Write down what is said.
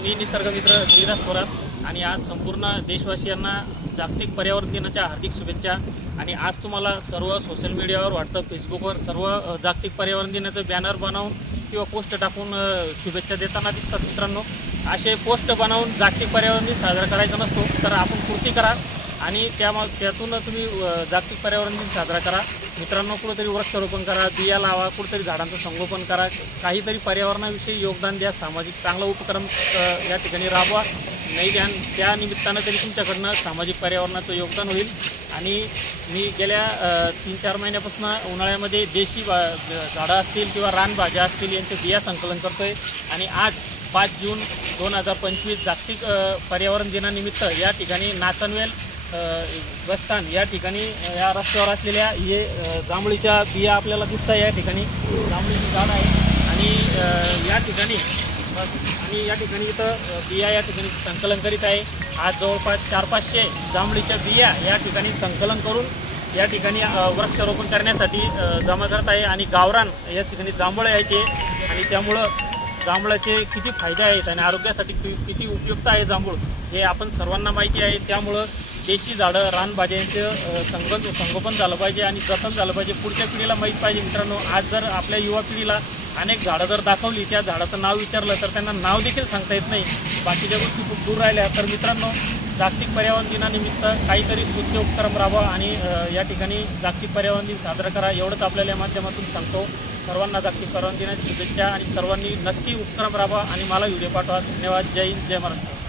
मी निसर्ग मित्र श्रीराज थोरात आणि आज संपूर्ण देशवासियांना जागतिक पर्यावरण दिनाच्या हार्दिक शुभेच्छा। आणि आज तुम्हाला सर्व सोशल मीडियावर व्हॉट्सअप फेसबुकवर सर्व जागतिक पर्यावरण दिनाचे बॅनर बनवून किंवा पोस्ट टाकून शुभेच्छा देताना दिसतात। मित्रांनो, असे पोस्ट बनवून जागतिक पर्यावरण दिन साजरा करायचा नसतो, तर आपण कृती करा आणि त्यातून तुम्ही जागतिक पर्यावरण दिन साजरा करा। मित्रांनो, कुठेतरी वृक्षारोपण करा, बिया लावा, कुठेतरी झाडांचं संगोपन करा, काहीतरी पर्यावरणाविषयी योगदान द्या, सामाजिक चांगला उपक्रम या ठिकाणी राबवा। नाही द्या, त्या निमित्तानं तरी तुमच्याकडनं सामाजिक पर्यावरणाचं योगदान होईल। आणि मी गेल्या 3-4 महिन्यापासून उन्हाळ्यामध्ये देशी झाडं असतील किंवा रानभाज्या असतील यांचे बिया संकलन करतो आहे। आणि आज 5 जून 2025 जागतिक पर्यावरण दिनानिमित्त या ठिकाणी नाचनवेल बसस्थान या ठिकाणी या रस्त्यावर असलेल्या हे जांभळीच्या बिया आपल्याला दिसत आहे। या ठिकाणी जांभळीची झाड आहे आणि या ठिकाणी इथं बिया या ठिकाणी संकलन करीत आहे। आज जवळपास 400-500 जांभळीच्या बिया या ठिकाणी संकलन करून या ठिकाणी वृक्षारोपण करण्यासाठी जमा करत आहे। आणि गावरान या ठिकाणी जांभळे आहे ते, आणि त्यामुळं जांभळाचे किती फायदे आहेत आणि आरोग्यासाठी किती उपयुक्त आहे जांभूळ हे आपण सर्वांना माहिती आहे। त्यामुळं देशी झाडं रानभाज्यांचं संगोपन झालं पाहिजे आणि जतन झालं पाहिजे, पुढच्या पिढीला माहीत पाहिजे। मित्रांनो, आज जर आपल्या युवा पिढीला अनेक झाडं जर दाखवली, त्या झाडाचं नाव विचारलं तर त्यांना नाव देखील सांगता येत नाही, बाकीच्या गोष्टी खूप दूर राहिल्या। तर मित्रांनो, जागतिक पर्यावरण दिनानिमित्त काहीतरी स्तुत्य उपक्रम राबवा आणि या ठिकाणी जागतिक पर्यावरण दिन साजरा करा, एवढंच आपल्याला या माध्यमातून सांगतो। सर्वांना जागतिक पर्यावरण दिनाची शुभेच्छा आणि सर्वांनी नक्की उपक्रम राबवा आणि मला व्हिडिओ पाठवा। धन्यवाद। जय हिंद, जय महाराष्ट्र।